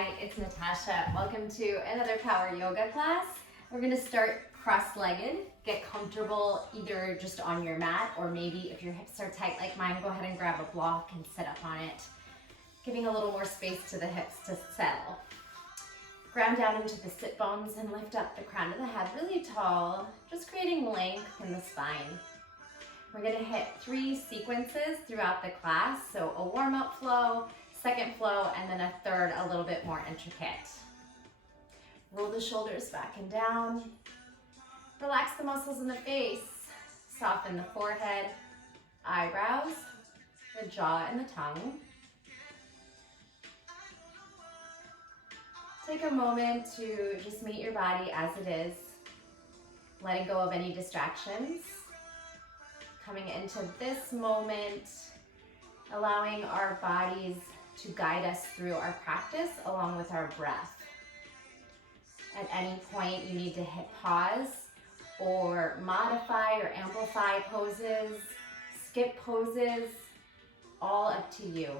Hi, it's Natasha. Welcome to another power yoga class. We're going to start cross-legged. Get comfortable either just on your mat, or maybe if your hips are tight like mine, go ahead and grab a block and sit up on it. Giving a little more space to the hips to settle. Ground down into the sit bones and lift up the crown of the head really tall, just creating length in the spine. We're going to hit 3 sequences throughout the class, so a warm-up flow, second flow, and then a third a little bit more intricate. Roll the shoulders back and down. Relax the muscles in the face. Soften the forehead, eyebrows, the jaw, and the tongue. Take a moment to just meet your body as it is, letting go of any distractions. Coming into this moment, allowing our bodies to guide us through our practice along with our breath. At any point you need to hit pause or modify or amplify poses, skip poses, all up to you.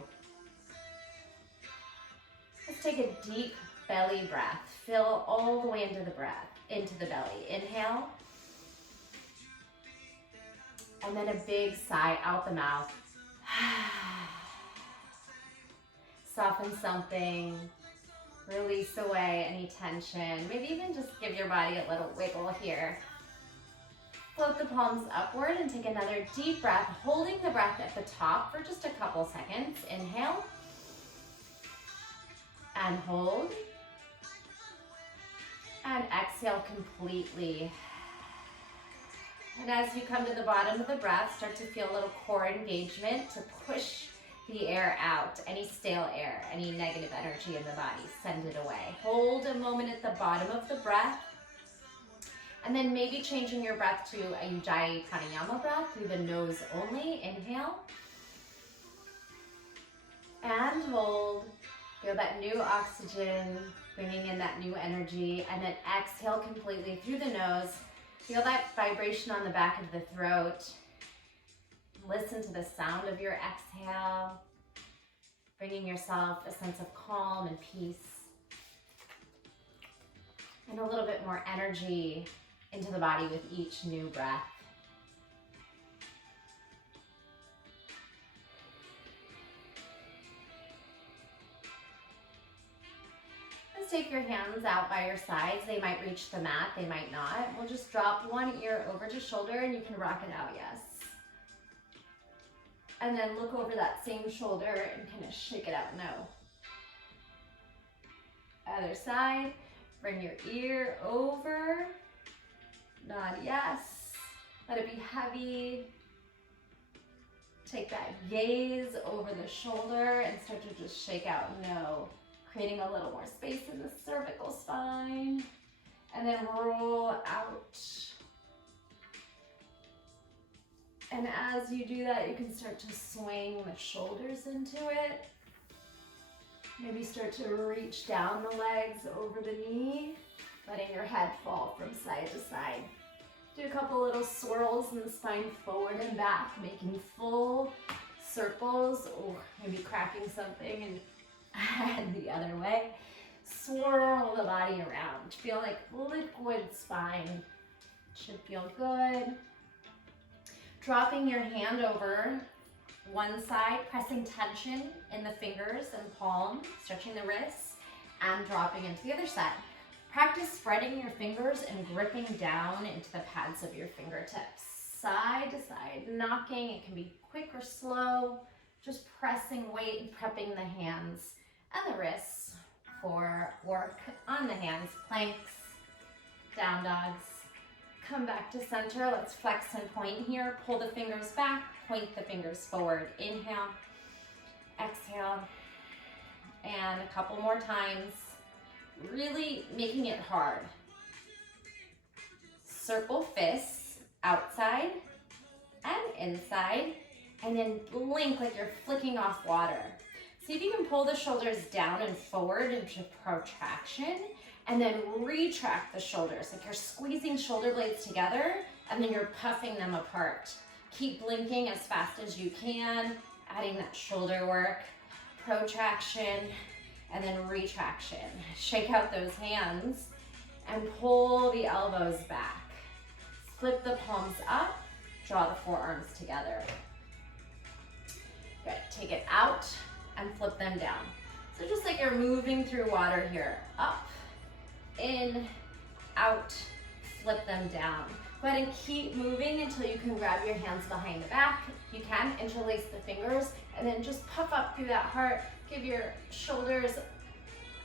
Let's take a deep belly breath. Fill all the way into the belly. Inhale. And then a big sigh out the mouth. Soften something, release away any tension. Maybe even just give your body a little wiggle here. Float the palms upward and take another deep breath, holding the breath at the top for just a couple seconds. Inhale and hold. And exhale completely. And as you come to the bottom of the breath, start to feel a little core engagement to push the air out, any stale air, any negative energy in the body, send it away. Hold a moment at the bottom of the breath, and then maybe changing your breath to a Ujjayi Pranayama breath through the nose only. Inhale, and hold. Feel that new oxygen, bringing in that new energy, and then exhale completely through the nose. Feel that vibration on the back of the throat. Listen to the sound of your exhale, bringing yourself a sense of calm and peace, and a little bit more energy into the body with each new breath. Let's take your hands out by your sides. They might reach the mat, they might not. We'll just drop one ear over to shoulder and you can rock it out, yes. And then look over that same shoulder and kind of shake it out, no. Other side, bring your ear over, nod yes, let it be heavy. Take that gaze over the shoulder and start to just shake out, no. Creating a little more space in the cervical spine. And then roll out. And as you do that, you can start to swing the shoulders into it. Maybe start to reach down the legs over the knee, letting your head fall from side to side. Do a couple little swirls in the spine forward and back, making full circles, or maybe cracking something and the other way. Swirl the body around. Feel like liquid spine. Should feel good. Dropping your hand over one side, pressing tension in the fingers and palm, stretching the wrists, and dropping into the other side. Practice spreading your fingers and gripping down into the pads of your fingertips. Side to side, knocking. It can be quick or slow. Just pressing weight and prepping the hands and the wrists for work on the hands. Planks, down dogs. Come back to center. Let's flex and point here. Pull the fingers back, point the fingers forward. Inhale, exhale, and a couple more times. Really making it hard. Circle fists outside and inside, and then blink like you're flicking off water. See if you can pull the shoulders down and forward into protraction, and then retract the shoulders, like you're squeezing shoulder blades together, and then you're puffing them apart. Keep blinking as fast as you can, adding that shoulder work, protraction, and then retraction. Shake out those hands and pull the elbows back. Flip the palms up, draw the forearms together. Good, take it out and flip them down. So just like you're moving through water here, up, in, out, flip them down. Go ahead and keep moving until you can grab your hands behind the back. You can interlace the fingers and then just puff up through that heart. Give your shoulders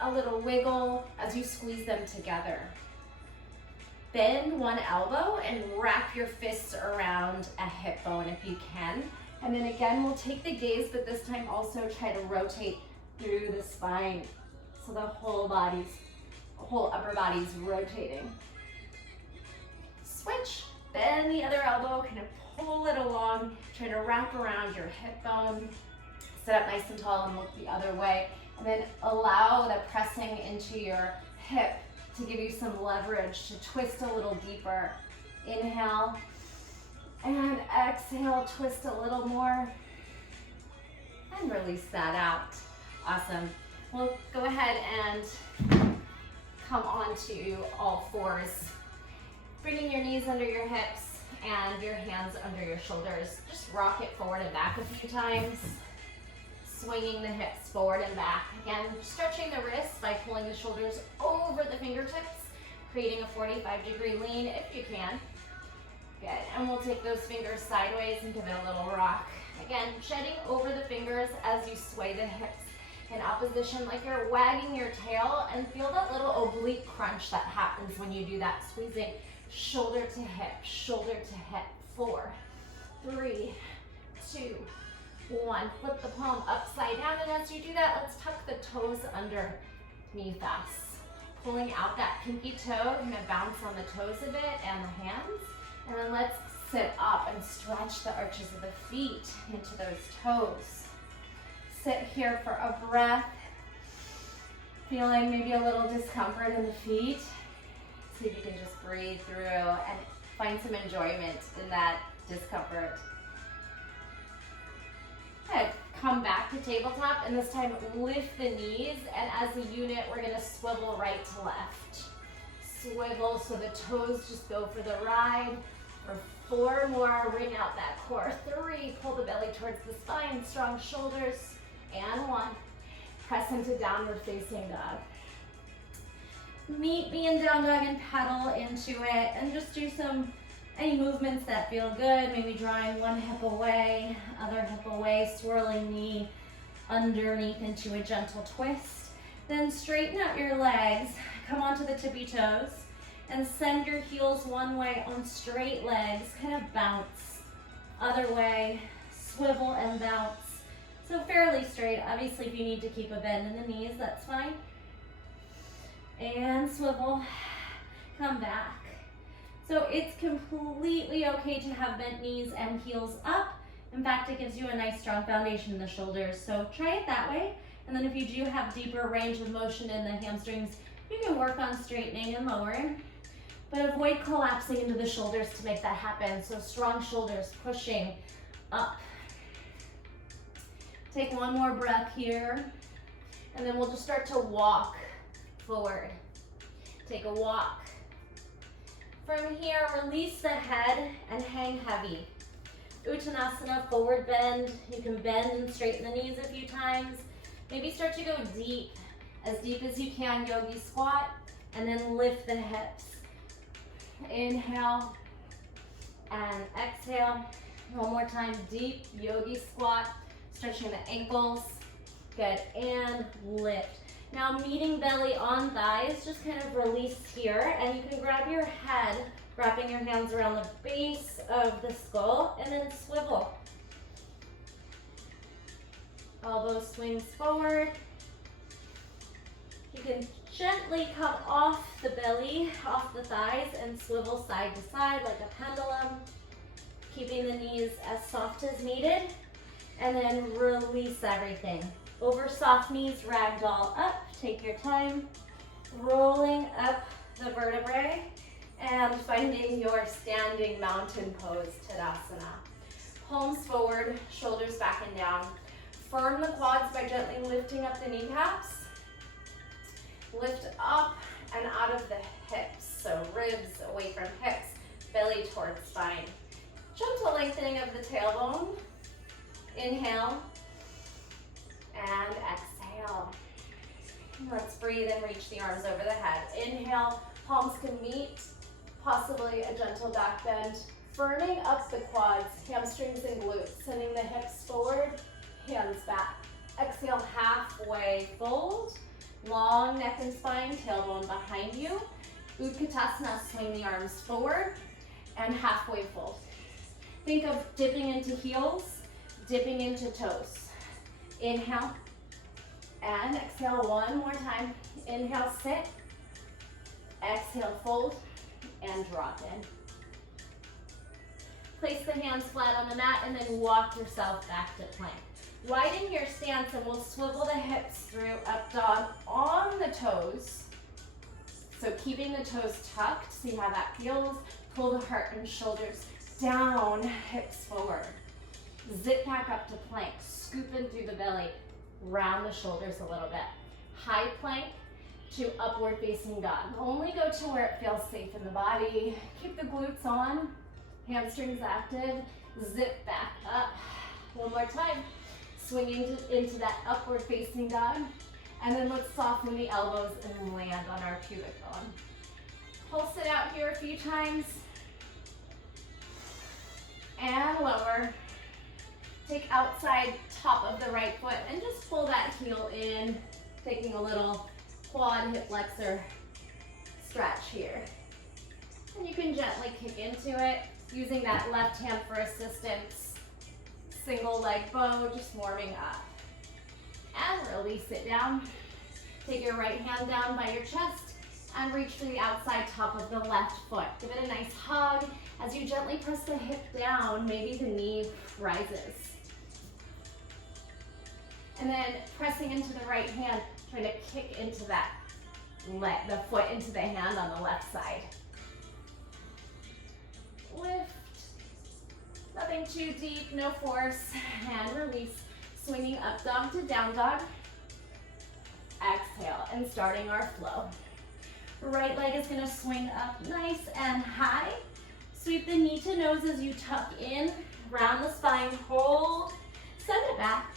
a little wiggle as you squeeze them together. Bend one elbow and wrap your fists around a hip bone if you can. And then again, we'll take the gaze, but this time also try to rotate through the spine. So the whole upper body's rotating. Switch, bend the other elbow, kind of pull it along, try to wrap around your hip bone. Sit up nice and tall and look the other way. And then allow the pressing into your hip to give you some leverage to twist a little deeper. Inhale and exhale, twist a little more and release that out. Awesome. Well, go ahead and come onto all fours. Bringing your knees under your hips and your hands under your shoulders. Just rock it forward and back a few times. Swinging the hips forward and back. Again, stretching the wrists by pulling the shoulders over the fingertips, creating a 45-degree lean if you can. Good, and we'll take those fingers sideways and give it a little rock. Again, shedding over the fingers as you sway the hips in opposition, like you're wagging your tail, and feel that little oblique crunch that happens when you do that, squeezing shoulder to hip, shoulder to hip. 4, 3, 2, 1. Flip the palm upside down, and as you do that, let's tuck the toes underneath us. Pulling out that pinky toe, gonna bounce on the toes a bit and the hands. And then let's sit up and stretch the arches of the feet into those toes. Sit here for a breath. Feeling maybe a little discomfort in the feet. See if you can just breathe through and find some enjoyment in that discomfort. Good. Come back to tabletop, and this time lift the knees, and as a unit, we're gonna swivel right to left. Swivel so the toes just go for the ride. For 4 more, wring out that core. 3, pull the belly towards the spine, strong shoulders. And 1, press into downward facing dog. Meet me in down dog and pedal into it, and just do any movements that feel good, maybe drawing one hip away, other hip away, swirling knee underneath into a gentle twist. Then straighten out your legs, come onto the tippy toes, and send your heels one way on straight legs, kind of bounce. Other way, swivel and bounce. So fairly straight. Obviously, if you need to keep a bend in the knees, that's fine. And swivel, come back. So it's completely okay to have bent knees and heels up. In fact, it gives you a nice strong foundation in the shoulders. So try it that way. And then if you do have deeper range of motion in the hamstrings, you can work on straightening and lowering. But avoid collapsing into the shoulders to make that happen. So strong shoulders pushing up. Take one more breath here. And then we'll just start to walk forward. Take a walk. From here, release the head and hang heavy. Uttanasana, forward bend. You can bend and straighten the knees a few times. Maybe start to go deep as you can, yogi squat, and then lift the hips. Inhale and exhale. One more time, deep yogi squat, stretching the ankles. Good, and lift. Now meeting belly on thighs, just kind of release here, and you can grab your head, wrapping your hands around the base of the skull, and then swivel. Elbow swings forward. You can gently come off the belly, off the thighs, and swivel side to side like a pendulum, keeping the knees as soft as needed, and then release everything. Over soft knees, ragdoll up, take your time, rolling up the vertebrae, and finding your standing mountain pose, Tadasana. Palms forward, shoulders back and down. Firm the quads by gently lifting up the kneecaps. Lift up and out of the hips. So ribs away from hips, belly towards spine. Gentle lengthening of the tailbone. Inhale and exhale. Let's breathe and reach the arms over the head. Inhale, palms can meet, possibly a gentle back bend. Firming up the quads, hamstrings and glutes, sending the hips forward, hands back. Exhale, halfway fold. Long neck and spine, tailbone behind you. Utkatasana, swing the arms forward and halfway fold. Think of dipping into heels, dipping into toes. Inhale and exhale one more time. Inhale, sit. Exhale, fold and drop in. Place the hands flat on the mat and then walk yourself back to plank. Widen your stance and we'll swivel the hips through up dog on the toes. So keeping the toes tucked, see how that feels. Pull the heart and shoulders down, hips forward. Zip back up to plank, scoop in through the belly, round the shoulders a little bit. High plank to upward facing dog. Only go to where it feels safe in the body. Keep the glutes on, hamstrings active, zip back up. One more time. Swinging into that upward facing dog. And then let's soften the elbows and land on our pubic bone. Pulse it out here a few times. And lower. Take outside top of the right foot and just pull that heel in, taking a little quad hip flexor stretch here. And you can gently kick into it, using that left hand for assistance. Single leg bow, just warming up. And release it down. Take your right hand down by your chest and reach to the outside top of the left foot. Give it a nice hug. As you gently press the hip down, maybe the knee rises. And then pressing into the right hand, trying to kick into that leg, the foot into the hand on the left side. Lift. Nothing too deep, no force. And release. Swinging up dog to down dog. Exhale and starting our flow. Right leg is gonna swing up nice and high. Sweep the knee to nose as you tuck in. Round the spine, hold. Send it back.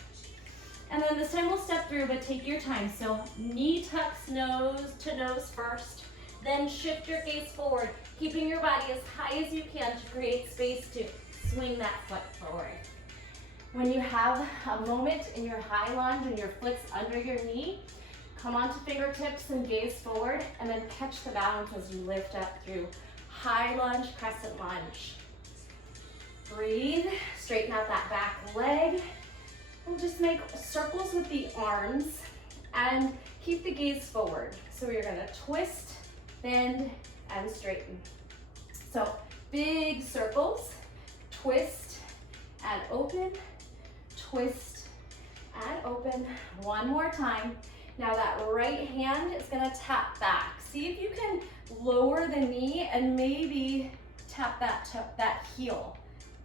And then this time we'll step through, but take your time. So knee tucks nose to nose first. Then shift your gaze forward, keeping your body as high as you can to create space to swing that foot forward. When you have a moment in your high lunge and your foot's under your knee, come onto fingertips and gaze forward, and then catch the balance as you lift up through high lunge, crescent lunge. Breathe, straighten out that back leg, and just make circles with the arms, and keep the gaze forward. So you're gonna twist, bend, and straighten. So big circles, twist and open, twist and open. One more time. Now that right hand is gonna tap back. See if you can lower the knee and maybe tap that heel.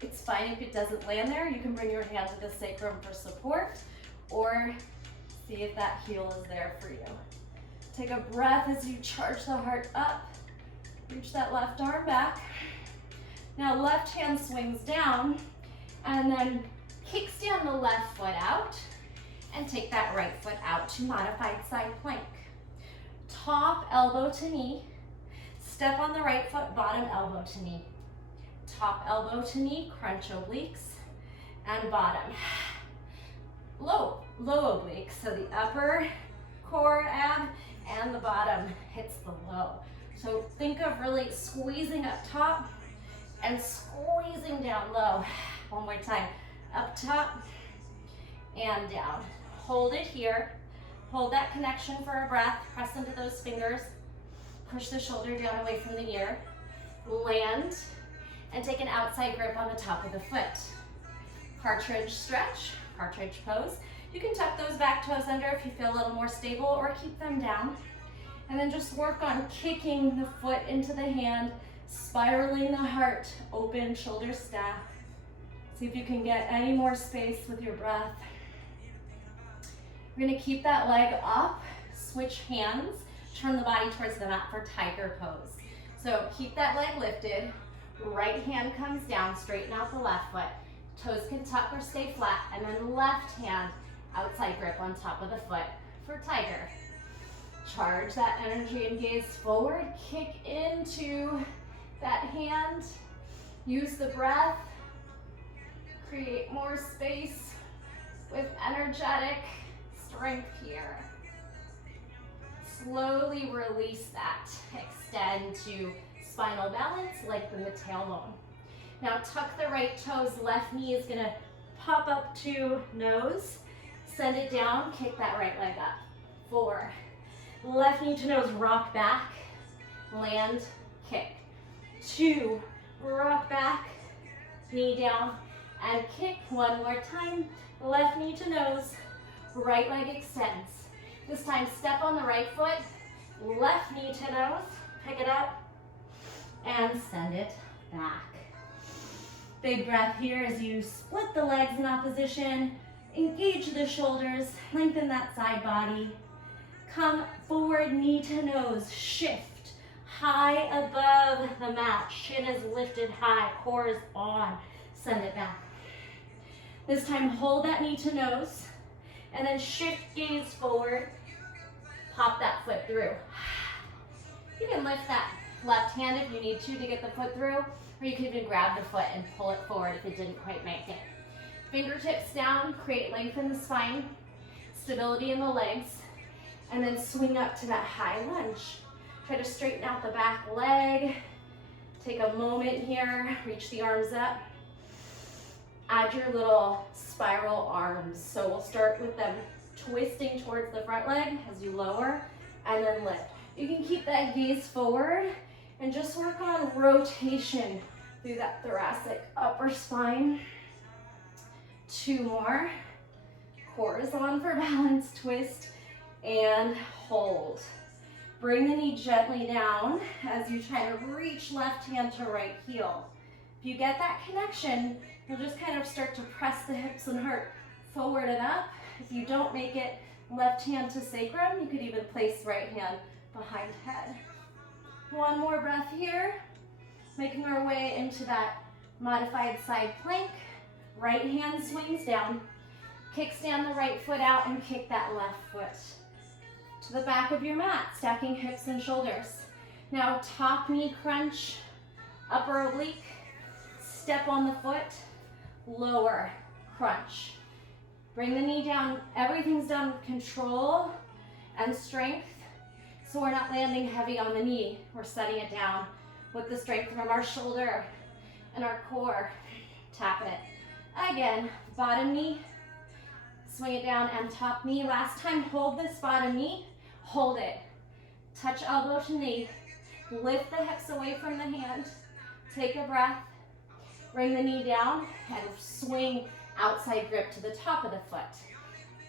It's fine if it doesn't land there. You can bring your hand to the sacrum for support, or see if that heel is there for you. Take a breath as you charge the heart up. Reach that left arm back. Now left hand swings down and then kicks down the left foot out, and take that right foot out to modified side plank. Top elbow to knee. Step on the right foot, bottom elbow to knee. Top elbow to knee, crunch obliques, and bottom. Low obliques, so the upper core ab and the bottom hits the low. So think of really squeezing up top and squeezing down low. One more time, up top and down. Hold it here. Hold that connection for a breath. Press into those fingers. Push the shoulder down away from the ear. Land and take an outside grip on the top of the foot. Partridge stretch, partridge pose. You can tuck those back toes under if you feel a little more stable, or keep them down. And then just work on kicking the foot into the hand, spiraling the heart, open, shoulders stack. See if you can get any more space with your breath. We're gonna keep that leg up, switch hands, turn the body towards the mat for tiger pose. So keep that leg lifted, right hand comes down, straighten out the left foot, toes can tuck or stay flat, and then left hand outside grip on top of the foot for tiger. Charge that energy and gaze forward, kick into that hand, use the breath, create more space with energetic strength here. Slowly release that, extend to spinal balance, lengthen the tailbone. Now tuck the right toes, left knee is gonna pop up to nose, send it down, kick that right leg up. 4, left knee to nose, rock back, land, kick. 2, rock back, knee down, and kick. 1 more time, left knee to nose, right leg extends. This time step on the right foot, left knee to nose, pick it up, and send it back. Big breath here as you split the legs in opposition, engage the shoulders, lengthen that side body. Come forward, knee to nose, shift, high above the mat, shin is lifted high, core is on, send it back. This time hold that knee to nose, and then shift gaze forward, pop that foot through. You can lift that left hand if you need to get the foot through, or you can even grab the foot and pull it forward if it didn't quite make it. Fingertips down, create length in the spine, stability in the legs, and then swing up to that high lunge. Try to straighten out the back leg. Take a moment here, reach the arms up. Add your little spiral arms. So we'll start with them twisting towards the front leg as you lower, and then lift. You can keep that gaze forward and just work on rotation through that thoracic upper spine. 2 more. Core is on for balance, twist, and hold. Bring the knee gently down as you try to reach left hand to right heel. If you get that connection, you'll just kind of start to press the hips and heart forward and up. If you don't make it left hand to sacrum, you could even place right hand behind head. 1 more breath here. Making our way into that modified side plank. Right hand swings down. Kickstand the right foot out and kick that left foot to the back of your mat, stacking hips and shoulders. Now top knee crunch, upper oblique, step on the foot, lower crunch. Bring the knee down. Everything's done with control and strength, so we're not landing heavy on the knee. We're setting it down with the strength from our shoulder and our core. Tap it. Again, bottom knee, swing it down, and top knee. Last time, hold this bottom knee, hold it. Touch elbow to knee, lift the hips away from the hand, take a breath, bring the knee down, and swing outside grip to the top of the foot.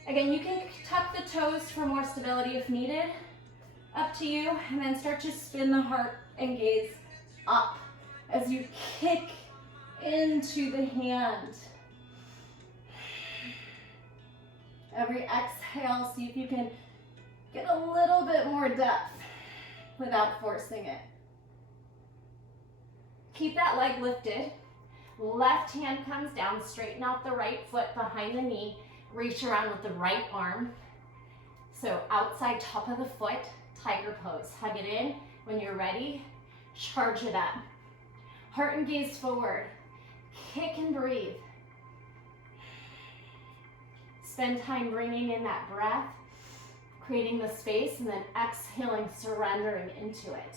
Again, you can tuck the toes for more stability if needed, up to you, and then start to spin the heart and gaze up as you kick into the hand. Every exhale, see if you can get a little bit more depth without forcing it. Keep that leg lifted. Left hand comes down, straighten out the right foot behind the knee, reach around with the right arm. So outside top of the foot, tiger pose. Hug it in. When you're ready, charge it up. Heart and gaze forward. Kick and breathe. Spend time bringing in that breath, creating the space, and then exhaling, surrendering into it.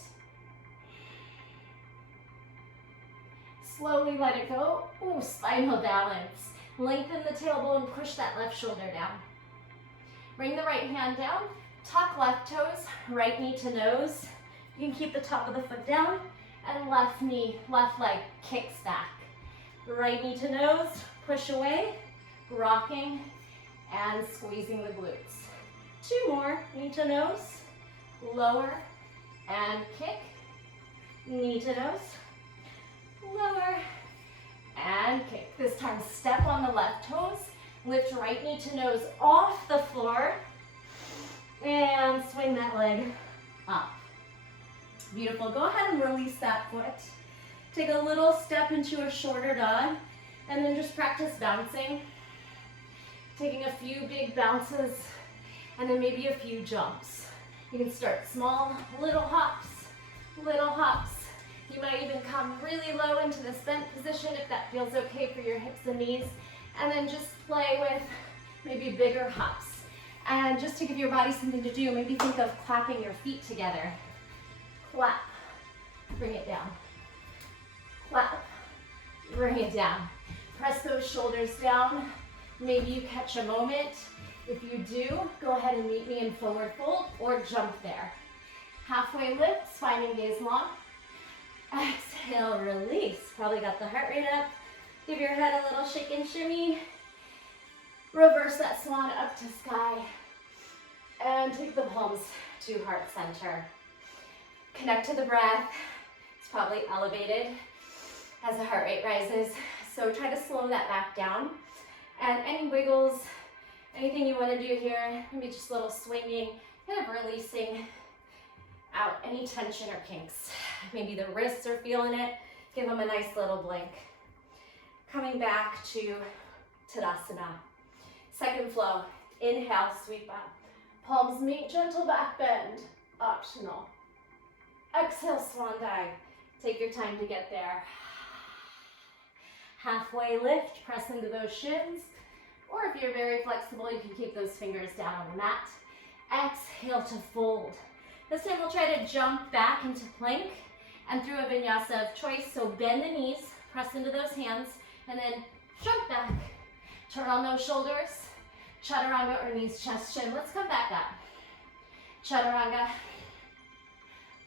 Slowly let it go. Ooh, spinal balance. Lengthen the tailbone, push that left shoulder down. Bring the right hand down, tuck left toes, right knee to nose. You can keep the top of the foot down, and left knee, left leg kicks back. Right knee to nose, push away, rocking, and squeezing the glutes. 2 more, knee to nose, lower, and kick. Knee to nose, lower, and kick. This time, step on the left toes, lift right knee to nose off the floor, and swing that leg up. Beautiful. Go ahead and release that foot. Take a little step into a shorter dog, and then just practice bouncing. Taking a few big bounces, and then maybe a few jumps. You can start small, little hops, little hops. You might even come really low into this bent position if that feels okay for your hips and knees, and then just play with maybe bigger hops. And just to give your body something to do, maybe think of clapping your feet together. Clap, bring it down. Clap, bring it down. Press those shoulders down. Maybe you catch a moment. If you do, go ahead and meet me in forward fold or jump there. Halfway lift, spine and gaze long. Exhale, release. Probably got the heart rate up. Give your head a little shake and shimmy. Reverse that swan up to sky. And take the palms to heart center. Connect to the breath. It's probably elevated as the heart rate rises. So try to slow that back down. And any wiggles, anything you want to do here, maybe just a little swinging, kind of releasing out any tension or kinks. Maybe the wrists are feeling it. Give them a nice little blink. Coming back to Tadasana. Second flow. Inhale, sweep up. Palms meet, gentle back bend. Optional. Exhale, swan dive. Take your time to get there. Halfway lift, press into those shins. Or if you're very flexible, you can keep those fingers down on the mat. Exhale to fold. This time we'll try to jump back into plank and through a vinyasa of choice. So bend the knees, press into those hands, and then jump back. Turn on those shoulders. Chaturanga or knees, chest, chin. Let's come back up. Chaturanga.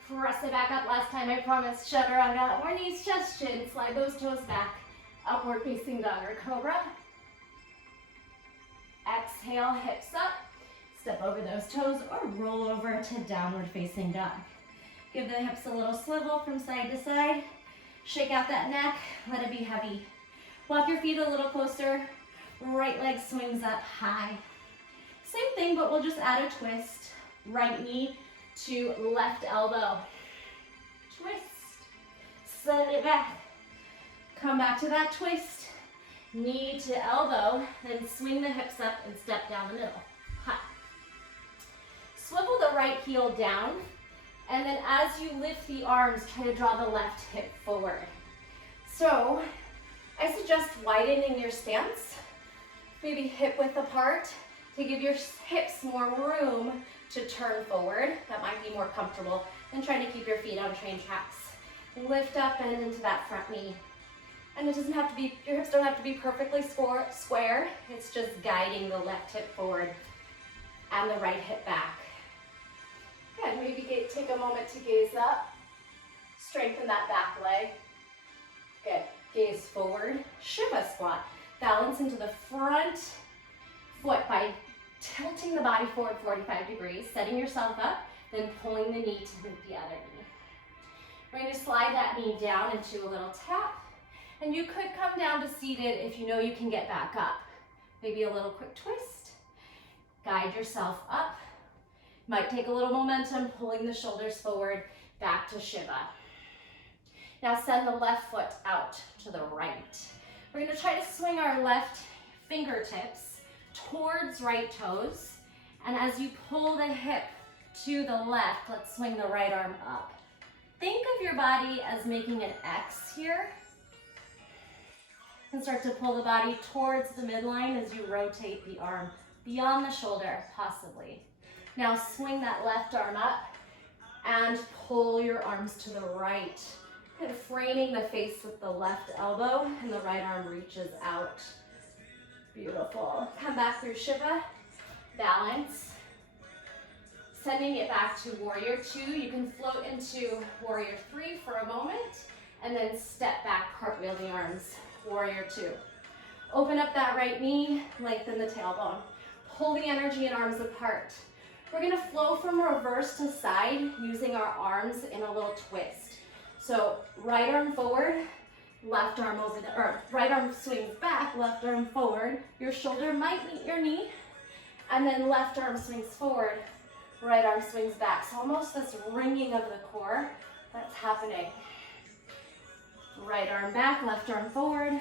Press it back up. Last time I promised chaturanga or knees, chest, chin. Slide those toes back. Upward facing dog or cobra. Exhale, hips up. Step over those toes or roll over to downward facing dog. Give the hips a little swivel from side to side. Shake out that neck. Let it be heavy. Walk your feet a little closer. Right leg swings up high. Same thing, but we'll just add a twist. Right knee to left elbow. Twist. Send it back. Come back to that twist. Knee to elbow, then swing the hips up and step down the middle. High. Swivel the right heel down, and then as you lift the arms, try to draw the left hip forward. So I suggest widening your stance, maybe hip width apart, to give your hips more room to turn forward. That might be more comfortable than trying to keep your feet on train tracks. Lift up and into that front knee. And it doesn't have to be, your hips don't have to be perfectly square. It's just guiding the left hip forward and the right hip back. Good, maybe take a moment to gaze up. Strengthen that back leg. Good, gaze forward. Shiva squat. Balance into the front foot by tilting the body forward 45 degrees, setting yourself up, then pulling the knee to meet the other knee. We're going to slide that knee down into a little tap. And you could come down to seated if you know you can get back up. Maybe a little quick twist. Guide yourself up. Might take a little momentum, pulling the shoulders forward, back to Shiva. Now send the left foot out to the right. We're going to try to swing our left fingertips towards right toes. And as you pull the hip to the left, let's swing the right arm up. Think of your body as making an X here. And start to pull the body towards the midline as you rotate the arm beyond the shoulder, possibly. Now swing that left arm up and pull your arms to the right. Kind of framing the face with the left elbow and the right arm reaches out. Beautiful. Come back through Shiva. Balance. Sending it back to Warrior 2. You can float into Warrior 3 for a moment and then step back, cartwheel the arms. Warrior 2. Open up that right knee, lengthen the tailbone. Pull the energy and arms apart. We're going to flow from reverse to side using our arms in a little twist. So right arm forward, left arm over the, or right arm swings back, left arm forward. Your shoulder might meet your knee. And then left arm swings forward, Right arm swings back. So almost this ringing of the core that's happening. Right arm back, left arm forward.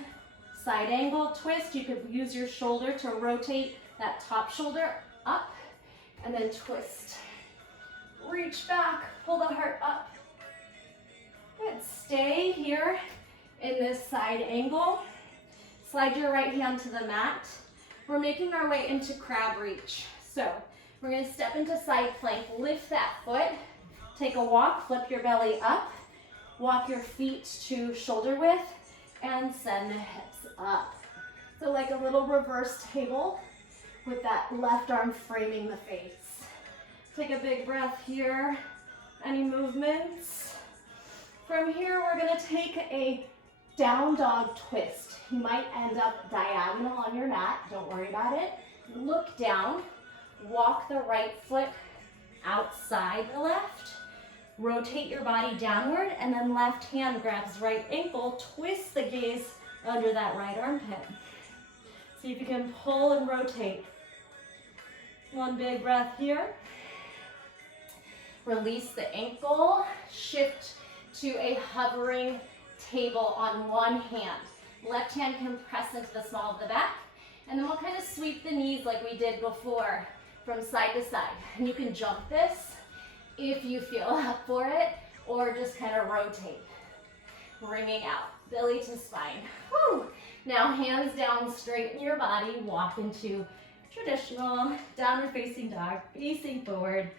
Side angle, twist. You could use your shoulder to rotate that top shoulder up and then twist. Reach back, pull the heart up. Good, stay here in this side angle. Slide your right hand to the mat. We're making our way into crab reach. So we're gonna step into side plank, lift that foot, take a walk, flip your belly up, walk your feet to shoulder width, and send the hips up. So like a little reverse table with that left arm framing the face. Take a big breath here. Any movements? From here, we're gonna take a down dog twist. You might end up diagonal on your mat. Don't worry about it. Look down. Walk the right foot outside the left. Rotate your body downward, and then left hand grabs right ankle. Twist the gaze under that right armpit. See if you can pull and rotate. One big breath here. Release the ankle. Shift to a hovering table on one hand. Left hand can press into the small of the back, and then we'll kind of sweep the knees like we did before from side to side. And you can jump this if you feel up for it, or just kind of rotate. Bringing out, belly to spine. Whew. Now hands down, straighten your body, walk into traditional downward facing dog, facing forward.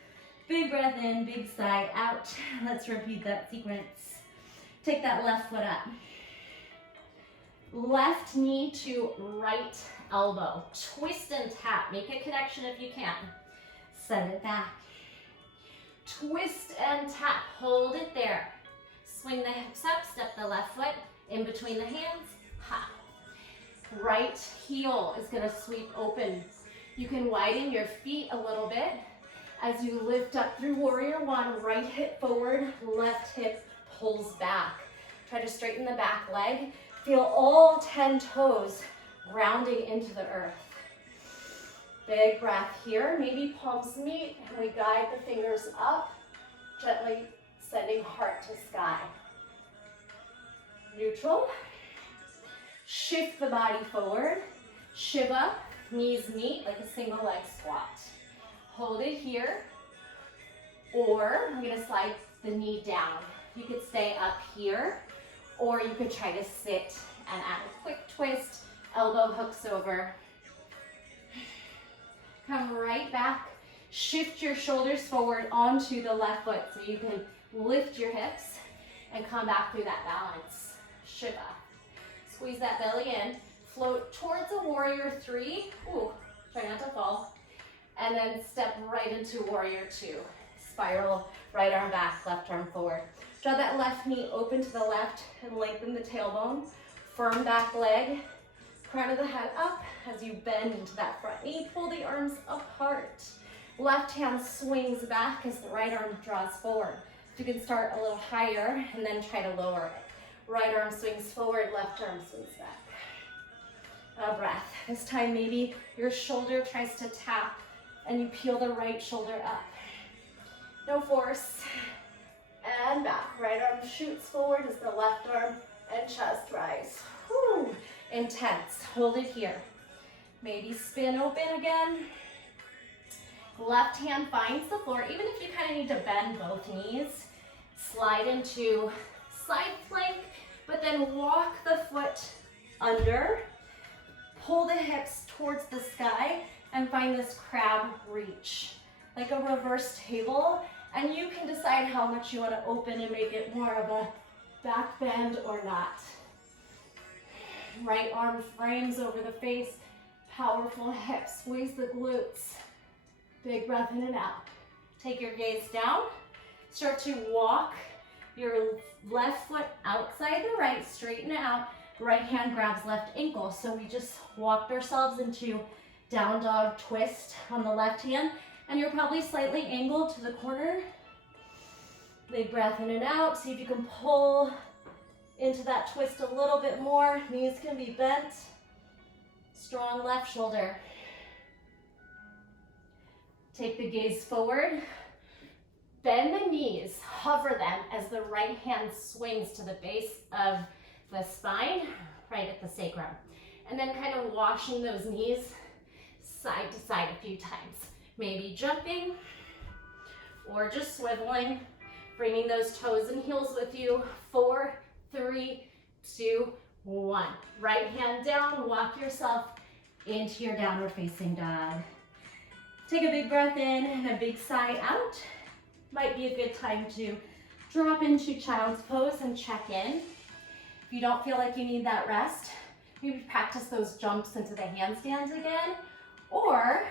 Big breath in, big sigh out. Let's repeat that sequence. Take that left foot up. Left knee to right elbow. Twist and tap. Make a connection if you can. Send it back. Twist and tap. Hold it there. Swing the hips up. Step the left foot in between the hands. Hop. Right heel is going to sweep open. You can widen your feet a little bit as you lift up through warrior one. Right hip forward. Left hip pulls back. Try to straighten the back leg. Feel all 10 toes grounding into the earth. Big breath here. Maybe palms meet and we guide the fingers up, gently sending heart to sky. Neutral. Shift the body forward. Shiva, knees meet like a single leg squat. Hold it here, or I'm gonna slide the knee down. You could stay up here, or you could try to sit and add a quick twist, elbow hooks over. Come right back, shift your shoulders forward onto the left foot so you can lift your hips and come back through that balance. Shiva. Squeeze that belly in, float towards a warrior three. Ooh, try not to fall. And then step right into warrior two. Spiral, right arm back, left arm forward. Draw that left knee open to the left and lengthen the tailbone. Firm back leg, crown of the head up as you bend into that front knee. Pull the arms apart. Left hand swings back as the right arm draws forward. You can start a little higher and then try to lower it. Right arm swings forward, left arm swings back. A breath. This time maybe your shoulder tries to tap and you peel the right shoulder up. No force. And back. Right arm shoots forward as the left arm and chest rise. Whew. Intense. Hold it here. Maybe spin open again. Left hand finds the floor. Even if you kind of need to bend both knees, slide into side plank, but then walk the foot under. Pull the hips towards the sky and find this crab reach, like a reverse table. And you can decide how much you want to open and make it more of a back bend or not. Right arm frames over the face, powerful hips, squeeze the glutes. Big breath in and out. Take your gaze down. Start to walk your left foot outside the right, straighten it out. Right hand grabs left ankle. So we just walked ourselves into down dog twist on the left hand. And you're probably slightly angled to the corner. Big breath in and out. See if you can pull into that twist a little bit more. Knees can be bent. Strong left shoulder. Take the gaze forward. Bend the knees, hover them as the right hand swings to the base of the spine, right at the sacrum. And then kind of washing those knees side to side a few times. Maybe jumping or just swiveling, bringing those toes and heels with you. 4, 3, 2, 1. Right hand down, walk yourself into your downward facing dog. Take a big breath in and a big sigh out. Might be a good time to drop into child's pose and check in. If you don't feel like you need that rest, maybe practice those jumps into the handstands again, or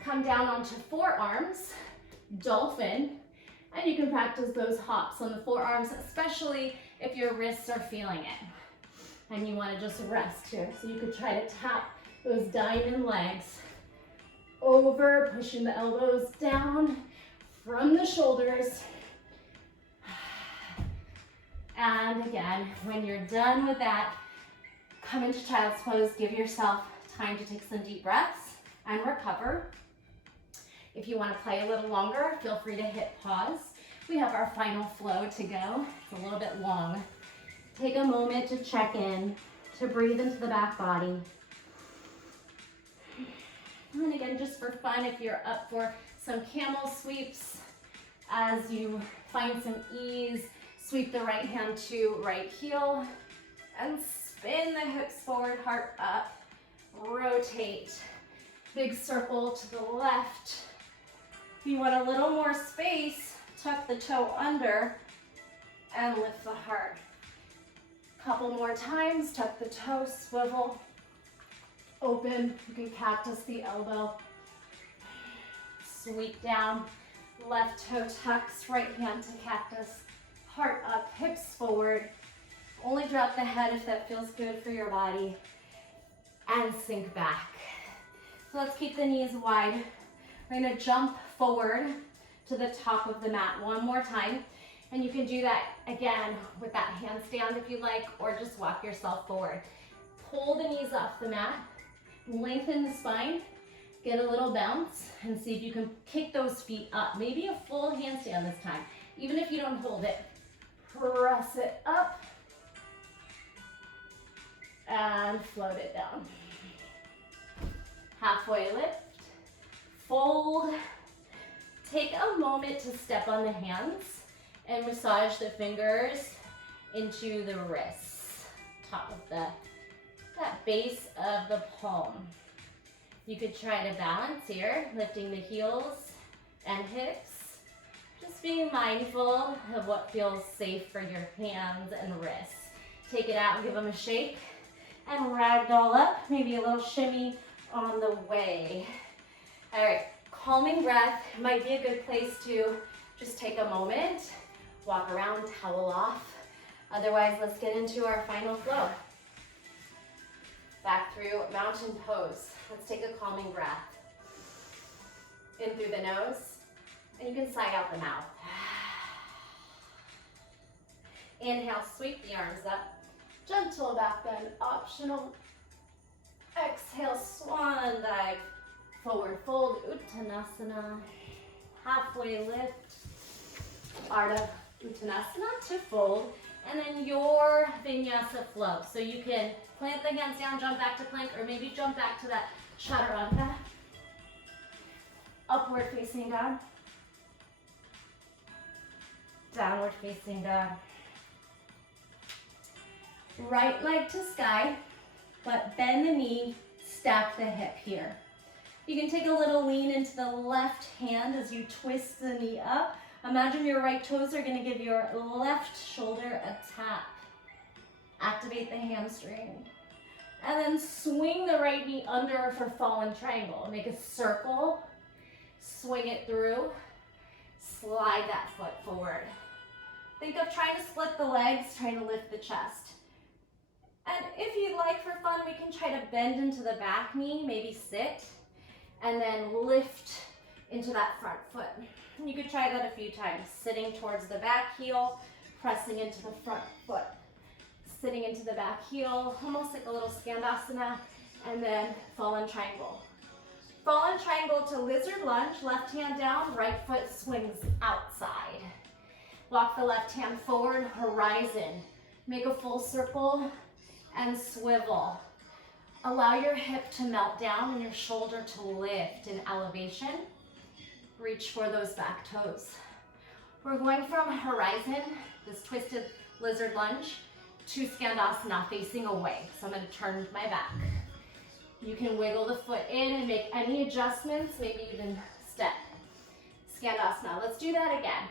come down onto forearms, dolphin, and you can practice those hops on the forearms, especially if your wrists are feeling it and you want to just rest here. So you could try to tap those diamond legs over, pushing the elbows down from the shoulders. And again, when you're done with that, come into child's pose, give yourself time to take some deep breaths and recover. If you want to play a little longer, feel free to hit pause. We have our final flow to go. It's a little bit long. Take a moment to check in, to breathe into the back body. And again, just for fun, if you're up for some camel sweeps, as you find some ease, sweep the right hand to right heel and spin the hips forward, heart up, rotate, big circle to the left. If you want a little more space, tuck the toe under and lift the heart. Couple more times, tuck the toe, swivel, open, you can cactus the elbow, sweep down, left toe tucks, right hand to cactus, heart up, hips forward. Only drop the head if that feels good for your body, and sink back. So let's keep the knees wide. We're gonna jump forward to the top of the mat one more time. And you can do that again with that handstand if you like, or just walk yourself forward. Pull the knees off the mat, lengthen the spine, get a little bounce, and see if you can kick those feet up. Maybe a full handstand this time. Even if you don't hold it, press it up and float it down. Halfway lift, fold. Take a moment to step on the hands and massage the fingers into the wrists, top of that base of the palm. You could try to balance here, lifting the heels and hips, just being mindful of what feels safe for your hands and wrists. Take it out, give them a shake, and ragdoll up, maybe a little shimmy on the way. All right, calming breath might be a good place to just take a moment, walk around, towel off. Otherwise, let's get into our final flow. Back through mountain pose. Let's take a calming breath. In through the nose, and you can sigh out the mouth. Inhale, sweep the arms up. Gentle back bend, optional. Exhale, swan dive. Forward fold, Uttanasana. Halfway lift. Ardha Uttanasana to fold. And then your vinyasa flow. So you can plant the hands down, jump back to plank, or maybe jump back to that chaturanga. Upward facing dog. Downward facing dog. Right leg to sky, but bend the knee, stack the hip here. You can take a little lean into the left hand as you twist the knee up. Imagine your right toes are going to give your left shoulder a tap. Activate the hamstring. And then swing the right knee under for fallen triangle. Make a circle, swing it through, slide that foot forward. Think of trying to split the legs, trying to lift the chest. And if you'd like, for fun, we can try to bend into the back knee, maybe sit, and then lift into that front foot. And you could try that a few times, sitting towards the back heel, pressing into the front foot, sitting into the back heel, almost like a little skandasana, and then fallen triangle. Fallen triangle to lizard lunge, left hand down, right foot swings outside. Walk the left hand forward, horizon. Make a full circle and swivel. Allow your hip to melt down and your shoulder to lift in elevation. Reach for those back toes. We're going from horizon, this twisted lizard lunge, to Skandasana, facing away. So I'm going to turn my back. You can wiggle the foot in and make any adjustments, maybe even step. Skandasana. Let's do that again.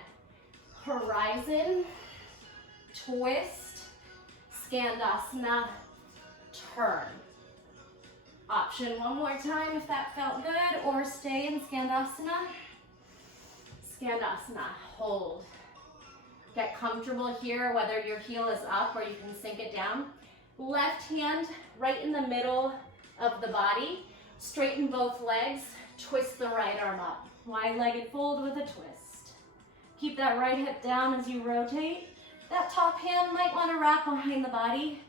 Horizon, twist, Skandasana, turn. Option one more time if that felt good, or stay in Skandasana. Skandasana, hold. Get comfortable here, whether your heel is up or you can sink it down. Left hand right in the middle of the body. Straighten both legs, twist the right arm up. Wide-legged fold with a twist. Keep that right hip down as you rotate. That top hand might want to wrap behind the body,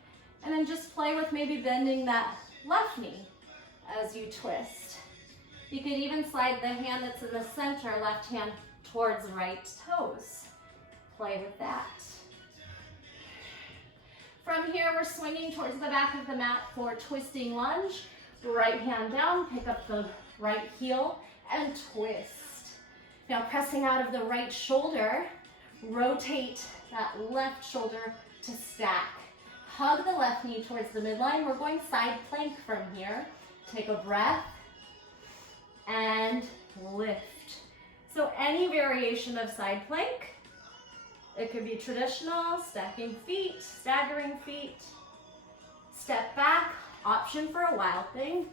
and then just play with maybe bending that left knee as you twist. You could even slide the hand that's in the center, left hand towards right toes. Play with that. From here, we're swinging towards the back of the mat for twisting lunge. Right hand down, pick up the right heel and twist. Now pressing out of the right shoulder, rotate that left shoulder to stack. Hug the left knee towards the midline. We're going side plank from here. Take a breath and lift. So any variation of side plank. It could be traditional, stacking feet, staggering feet. Step back, option for a wild thing.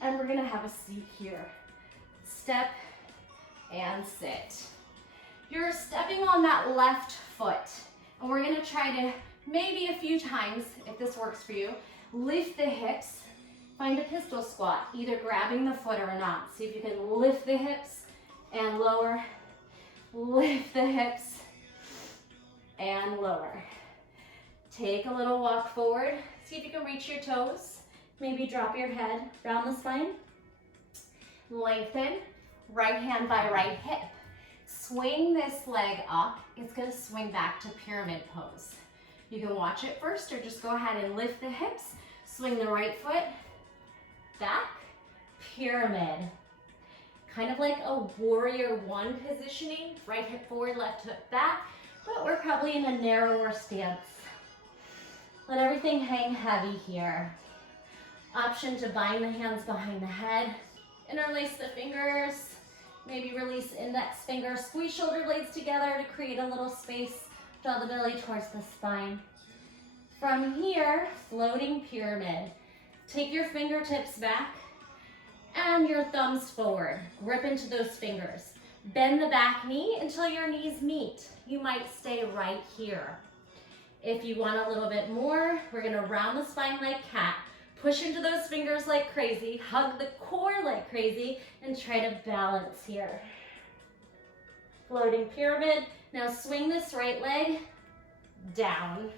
And we're gonna have a seat here. Step and sit. You're stepping on that left foot, and we're gonna try to, maybe a few times, if this works for you, lift the hips, find a pistol squat, either grabbing the foot or not. See if you can lift the hips and lower, lift the hips and lower. Take a little walk forward. See if you can reach your toes. Maybe drop your head down the spine. Lengthen, right hand by right hip. Swing this leg up. It's gonna swing back to pyramid pose. You can watch it first or just go ahead and lift the hips. Swing the right foot back, pyramid. Kind of like a warrior one positioning, right hip forward, left hip back, but we're probably in a narrower stance. Let everything hang heavy here. Option to bind the hands behind the head, interlace the fingers, maybe release index finger, squeeze shoulder blades together to create a little space, draw the belly towards the spine. From here, floating pyramid. Take your fingertips back, and your thumbs forward. Grip into those fingers. Bend the back knee until your knees meet. You might stay right here. If you want a little bit more, we're gonna round the spine like cat. Push into those fingers like crazy. Hug the core like crazy and try to balance here. Floating pyramid. Now swing this right leg down.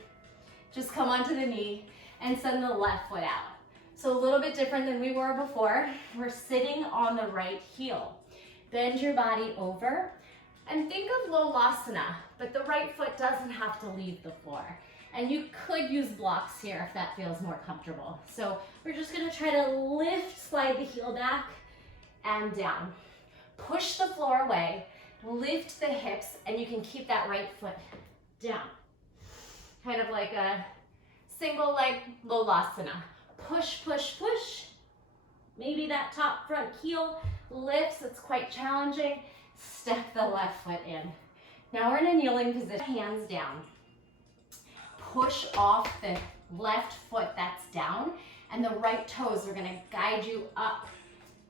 Just come onto the knee and send the left foot out. So a little bit different than we were before. We're sitting on the right heel. Bend your body over and think of Lolasana, but the right foot doesn't have to leave the floor. And you could use blocks here if that feels more comfortable. So we're just gonna try to lift, slide the heel back and down. Push the floor away, lift the hips, and you can keep that right foot down. Kind of like a single leg Lolasana. Push, push, push. Maybe that top front heel lifts. It's quite challenging. Step the left foot in. Now we're in a kneeling position. Hands down. Push off the left foot that's down, and the right toes are going to guide you up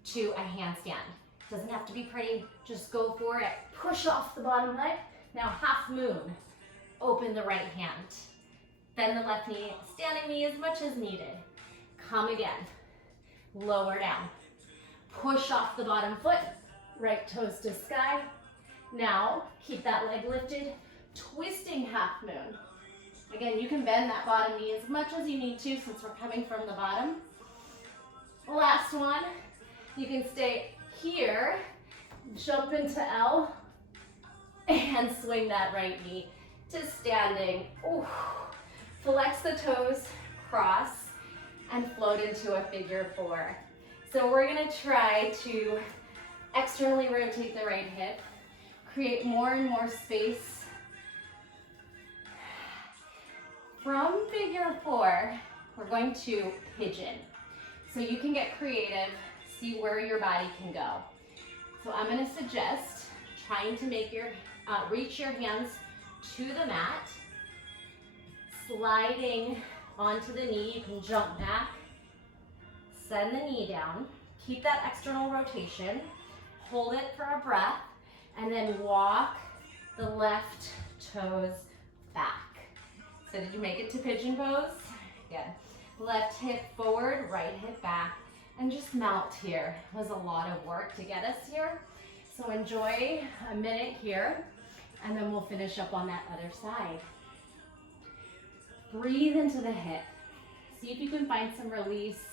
to a handstand. Doesn't have to be pretty. Just go for it. Push off the bottom leg. Now half moon. Open the right hand. Bend the left knee, standing knee as much as needed. Come again, lower down. Push off the bottom foot, right toes to sky. Now, keep that leg lifted, twisting half moon. Again, you can bend that bottom knee as much as you need to since we're coming from the bottom. Last one, you can stay here, jump into L, and swing that right knee to standing. Ooh. Flex the toes, cross, and float into a figure four. So we're gonna try to externally rotate the right hip, create more and more space. From figure four, we're going to pigeon. So you can get creative, see where your body can go. So I'm gonna suggest trying to make reach your hands to the mat, sliding onto the knee. You can jump back, send the knee down, keep that external rotation, hold it for a breath, and then walk the left toes back. So did you make it to pigeon pose? Good. Left hip forward, right hip back, and just melt here. It was a lot of work to get us here. So enjoy a minute here, and then we'll finish up on that other side. Breathe into the hip. See if you can find some release.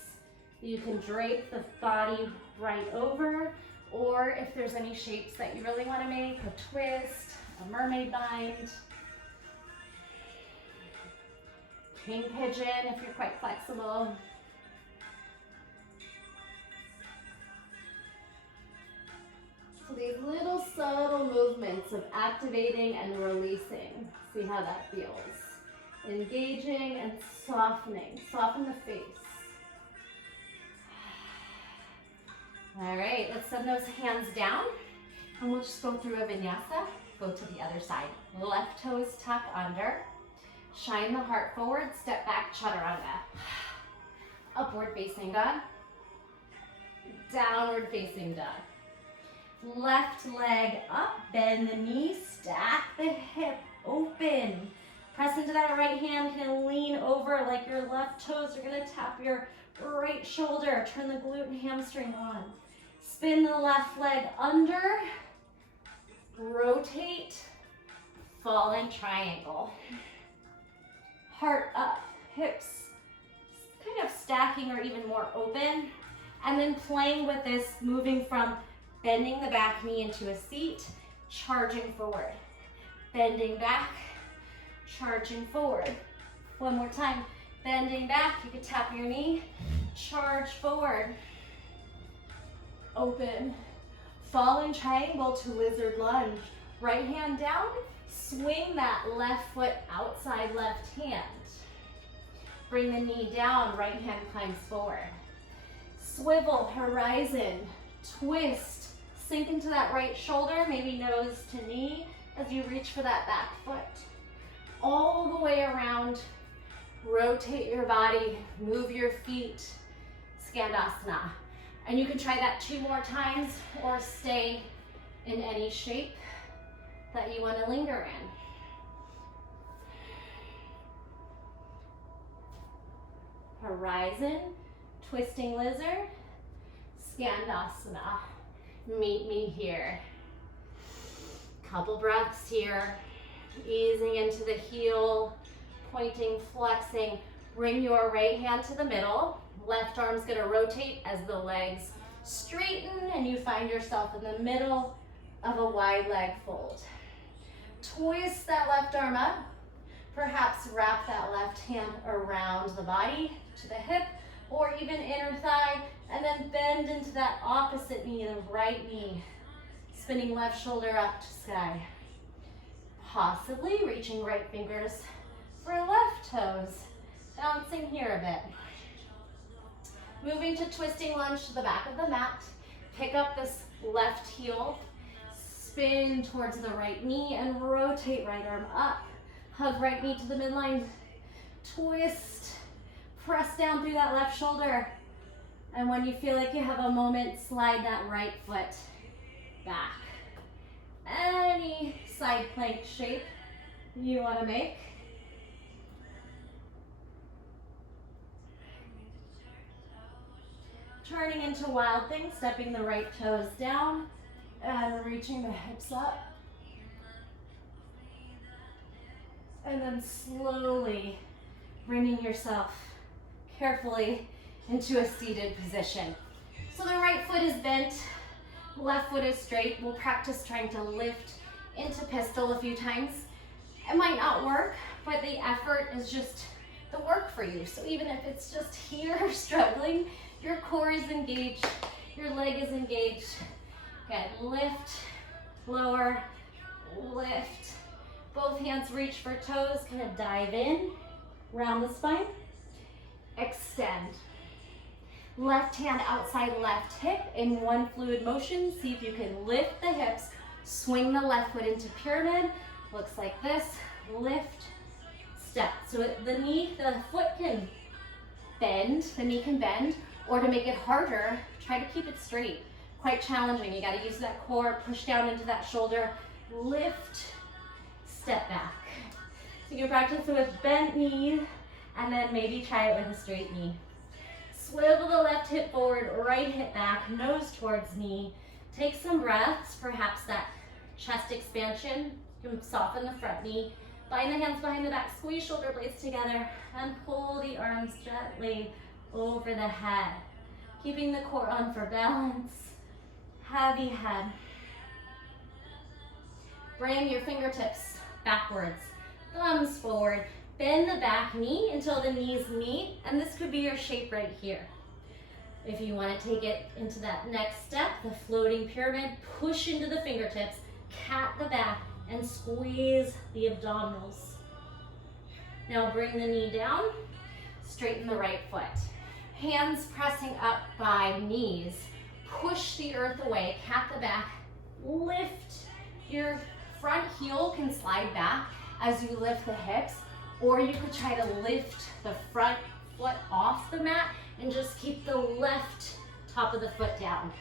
You can drape the body right over, or if there's any shapes that you really want to make, a twist, a mermaid bind, king pigeon if you're quite flexible. So these little subtle movements of activating and releasing. See how that feels. Engaging and softening. Soften the face. All right, let's send those hands down and we'll just go through a vinyasa. Go to the other side. Left toes tuck under. Shine the heart forward, step back, chaturanga. Upward facing dog. Downward facing dog. Left leg up, bend the knee, stack the hip, open. Press into that right hand, can lean over like your left toes are gonna tap your right shoulder. Turn the glute and hamstring on. Spin the left leg under, rotate, fallen triangle. Heart up, hips kind of stacking or even more open. And then playing with this, moving from bending the back knee into a seat, charging forward. Bending back, charging forward. One more time, bending back, you can tap your knee, charge forward. Open, fallen triangle to lizard lunge. Right hand down, swing that left foot outside left hand. Bring the knee down, right hand climbs forward. Swivel, horizon, twist, sink into that right shoulder, maybe nose to knee as you reach for that back foot. All the way around, rotate your body, move your feet, Skandasana. And you can try that 2 more times or stay in any shape that you want to linger in. Horizon, twisting lizard, Skandasana. Meet me here. Couple breaths here. Easing into the heel, pointing, flexing. Bring your right hand to the middle. Left arm's gonna rotate as the legs straighten and you find yourself in the middle of a wide leg fold. Twist that left arm up. Perhaps wrap that left hand around the body to the hip or even inner thigh, and then bend into that opposite knee, the right knee. Spinning left shoulder up to sky. Possibly reaching right fingers for left toes. Bouncing here a bit. Moving to twisting lunge to the back of the mat. Pick up this left heel. Spin towards the right knee and rotate right arm up. Hug right knee to the midline. Twist. Press down through that left shoulder. And when you feel like you have a moment, slide that right foot back. Any side plank shape you want to make. Turning into wild thing, stepping the right toes down and reaching the hips up. And then slowly bringing yourself carefully into a seated position. So the right foot is bent, left foot is straight. We'll practice trying to lift into pistol a few times. It might not work, but the effort is just the work for you. So even if it's just here struggling, your core is engaged, your leg is engaged. Good, lift, lower, lift. Both hands reach for toes, kind of dive in, round the spine. Extend. Left hand outside left hip in one fluid motion. See if you can lift the hips, swing the left foot into pyramid. Looks like this, lift, step. So the foot can bend, the knee can bend, or to make it harder, try to keep it straight. Quite challenging. You gotta use that core, push down into that shoulder, lift, step back. So you can practice with bent knee, and then maybe try it with a straight knee. Swivel the left hip forward, right hip back, nose towards knee. Take some breaths, perhaps that chest expansion. You can soften the front knee. Bind the hands behind the back, squeeze shoulder blades together, and pull the arms gently over the head. Keeping the core on for balance. Heavy head. Bring your fingertips backwards, thumbs forward. Bend the back knee until the knees meet, and this could be your shape right here. If you want to take it into that next step, the floating pyramid, push into the fingertips, cat the back, and squeeze the abdominals. Now bring the knee down, straighten the right foot. Hands pressing up by knees. Push the earth away, cat the back, lift. Your front heel can slide back as you lift the hips, or you could try to lift the front foot off the mat and just keep the left top of the foot down.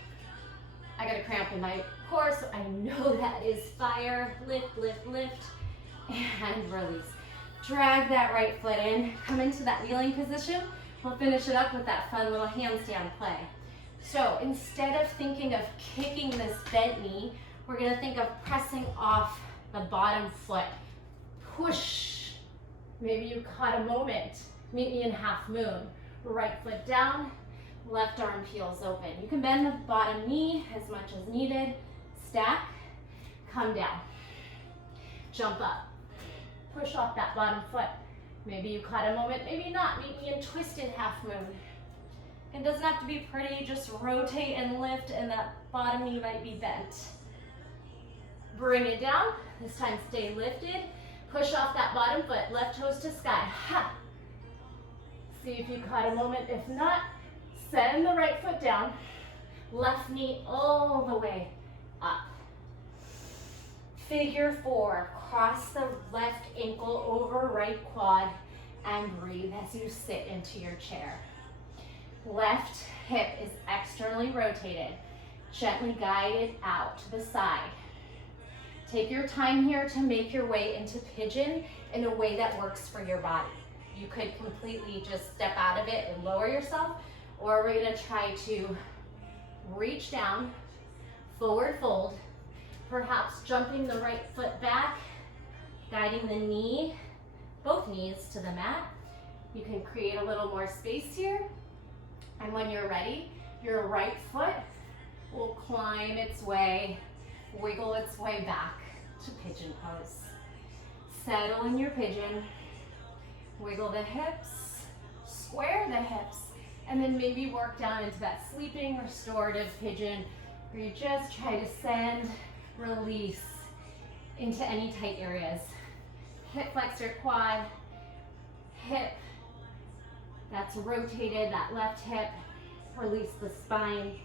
I got a cramp in my core, so I know that is fire. Lift, lift, lift, and release. Drag that right foot in, come into that kneeling position. We'll finish it up with that fun little handstand play. So instead of thinking of kicking this bent knee, we're gonna think of pressing off the bottom foot. Push. Maybe you caught a moment. Meet me in half moon. Right foot down, left arm peels open. You can bend the bottom knee as much as needed. Stack, come down. Jump up. Push off that bottom foot. Maybe you caught a moment, maybe not. Meet me in twisted half moon. It doesn't have to be pretty, just rotate and lift, and that bottom knee might be bent. Bring it down. This time stay lifted. Push off that bottom foot, left toes to sky. Ha! See if you caught a moment. If not, send the right foot down. Left knee all the way up. Figure four. Cross the left ankle over right quad and breathe as you sit into your chair. Left hip is externally rotated. Gently guide it out to the side. Take your time here to make your way into pigeon in a way that works for your body. You could completely just step out of it and lower yourself, or we're gonna try to reach down, forward fold, perhaps jumping the right foot back, guiding the knee, both knees to the mat. You can create a little more space here. And when you're ready, your right foot will climb its way, wiggle its way back to pigeon pose. Settle in your pigeon, wiggle the hips, square the hips, and then maybe work down into that sleeping restorative pigeon where you just try to send, release into any tight areas. Hip flexor quad, hip that's rotated, that left hip, release the spine.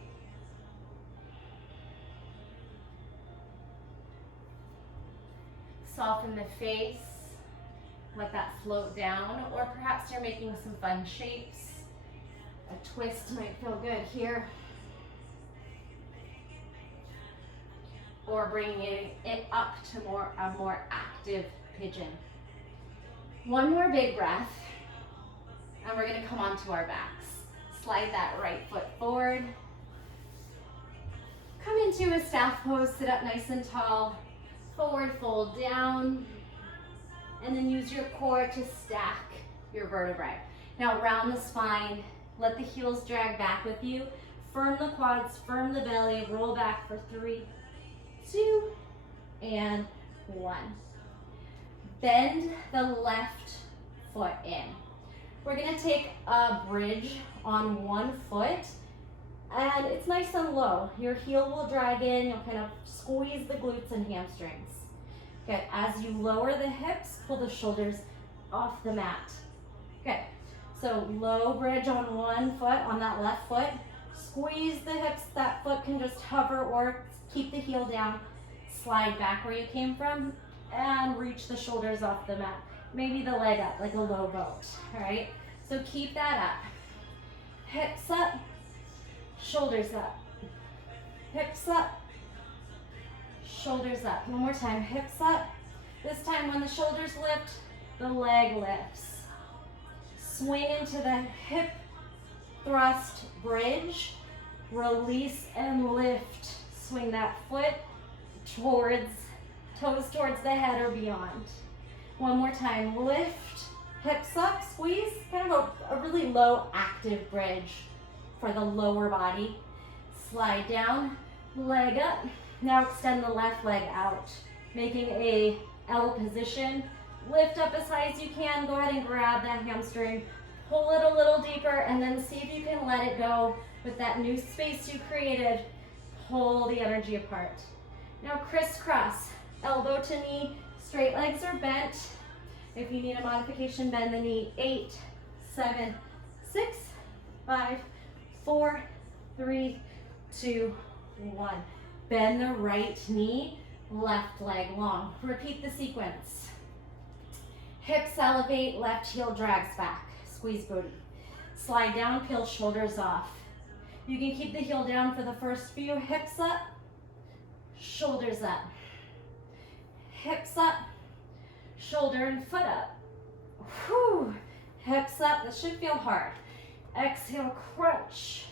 Soften the face, let that float down, or perhaps you're making some fun shapes. A twist might feel good here. Or bringing it up to a more active pigeon. One more big breath, and we're gonna come onto our backs. Slide that right foot forward. Come into a staff pose, sit up nice and tall. Forward fold down, and then use your core to stack your vertebrae. Now round the spine, let the heels drag back with you. Firm the quads, firm the belly, roll back for 3, 2, and 1. Bend the left foot in. We're gonna take a bridge on one foot, and it's nice and low. Your heel will drag in, you'll kind of squeeze the glutes and hamstrings. Good, as you lower the hips, pull the shoulders off the mat. Good, so low bridge on one foot, on that left foot. Squeeze the hips, that foot can just hover or keep the heel down. Slide back where you came from and reach the shoulders off the mat. Maybe the leg up like a low boat, all right? So keep that up. Hips up, shoulders up. Hips up, shoulders up. One more time, hips up. This time when the shoulders lift, the leg lifts. Swing into the hip thrust bridge. Release and lift. Swing that foot towards, toes towards the head or beyond. One more time, lift, hips up, squeeze, kind of a really low active bridge for the lower body. Slide down, leg up. Now extend the left leg out, making a L position. Lift up as high as you can. Go ahead and grab that hamstring. Pull it a little deeper and then see if you can let it go with that new space you created. Pull the energy apart. Now crisscross, elbow to knee, straight legs are bent. If you need a modification, bend the knee. 8, 7, 6, 5, 4, 3, 2, 1. Bend the right knee, left leg long. Repeat the sequence. Hips elevate, left heel drags back. Squeeze booty. Slide down, peel shoulders off. You can keep the heel down for the first few. Hips up, shoulders up. Hips up, shoulder and foot up. Whew. Hips up, this should feel hard. Exhale, crunch.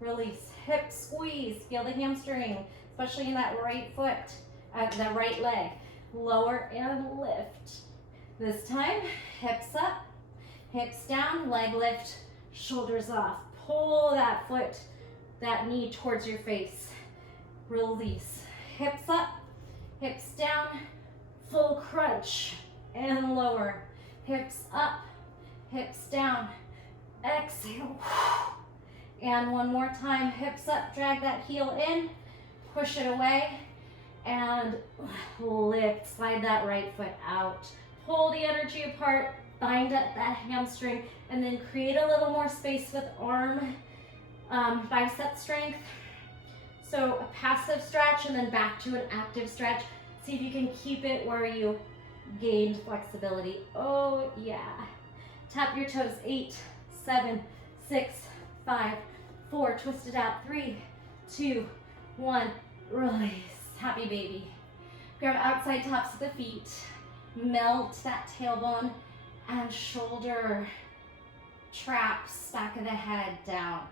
Release, hip squeeze. Feel the hamstring, especially in that right foot, that right leg. Lower and lift. This time, hips up, hips down, leg lift, shoulders off. Pull that foot, that knee towards your face. Release, hips up, hips down, full crunch, and lower. Hips up, hips down, exhale. And one more time, hips up, drag that heel in, push it away, and lift, slide that right foot out. Pull the energy apart, bind up that hamstring, and then create a little more space with arm bicep strength. So a passive stretch and then back to an active stretch. See if you can keep it where you gained flexibility. Oh yeah. Tap your toes. 8, 7, 6, 5, 4. Twist it out. 3, 2, 1. Release. Happy baby. Grab outside tops of the feet. Melt that tailbone and shoulder traps, back of the head down.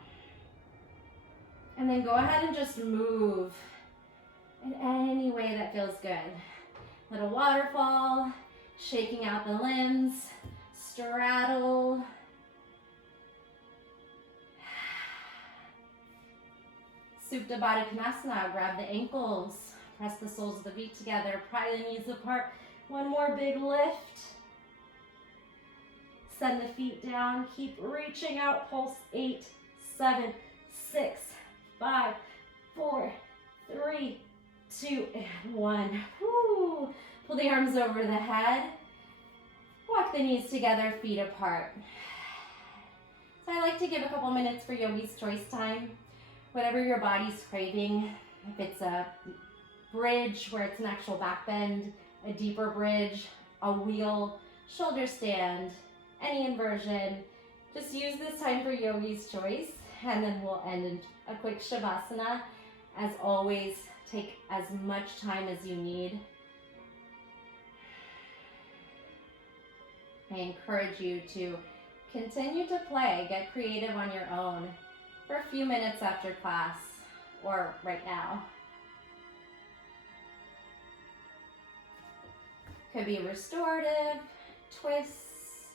And then go ahead and just move in any way that feels good. Little waterfall, shaking out the limbs, straddle. Supta Baddha Konasana, grab the ankles, press the soles of the feet together, pry the knees apart. One more big lift. Send the feet down, keep reaching out, pulse. 8, 7, 6, 5, 4, 3, 2, and 1. Woo. Pull the arms over the head. Walk the knees together, feet apart. So I like to give a couple minutes for yogi's choice time. Whatever your body's craving, if it's a bridge where it's an actual back bend, a deeper bridge, a wheel, shoulder stand, any inversion, just use this time for yogi's choice, and then we'll end in a quick shavasana. As always, take as much time as you need. I encourage you to continue to play, get creative on your own for a few minutes after class or right now. Could be restorative, twists.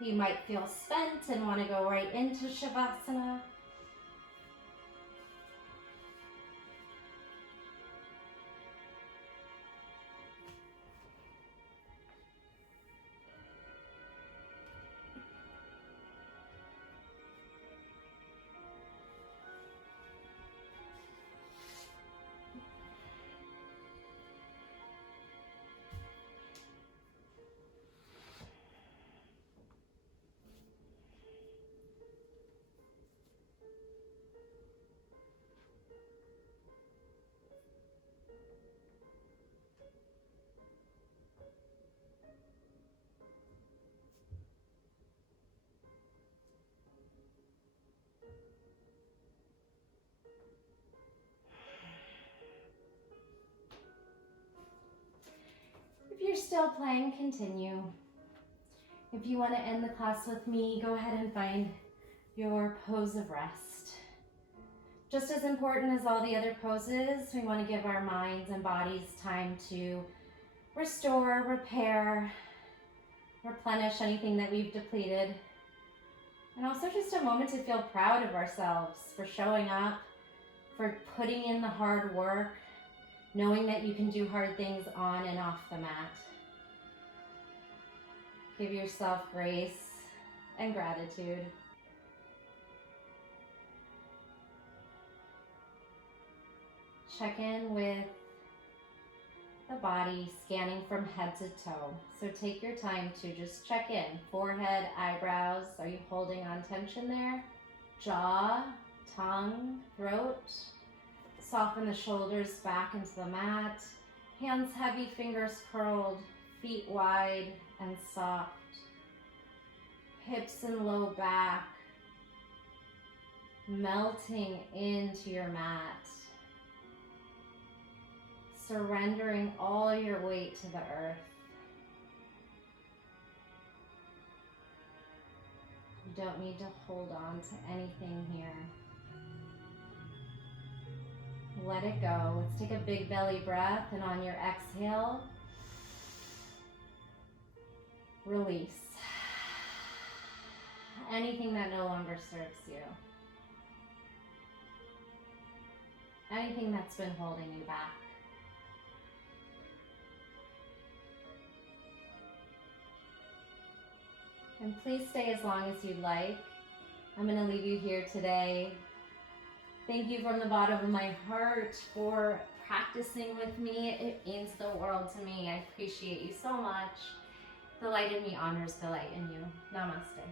You might feel spent and want to go right into Shavasana. If you're still playing, continue. If you want to end the class with me, go ahead and find your pose of rest. Just as important as all the other poses, we want to give our minds and bodies time to restore, repair, replenish anything that we've depleted. And also just a moment to feel proud of ourselves for showing up, for putting in the hard work, knowing that you can do hard things on and off the mat. Give yourself grace and gratitude. Check in with the body, scanning from head to toe. So take your time to just check in. Forehead, eyebrows, are you holding on tension there? Jaw, tongue, throat. Soften the shoulders back into the mat. Hands heavy, fingers curled, feet wide and soft. Hips and low back, melting into your mat. Surrendering all your weight to the earth. You don't need to hold on to anything here. Let it go. Let's take a big belly breath, and on your exhale, release anything that no longer serves you. Anything that's been holding you back. And please stay as long as you'd like. I'm going to leave you here today. Thank you from the bottom of my heart for practicing with me. It means the world to me. I appreciate you so much. The light in me honors the light in you. Namaste.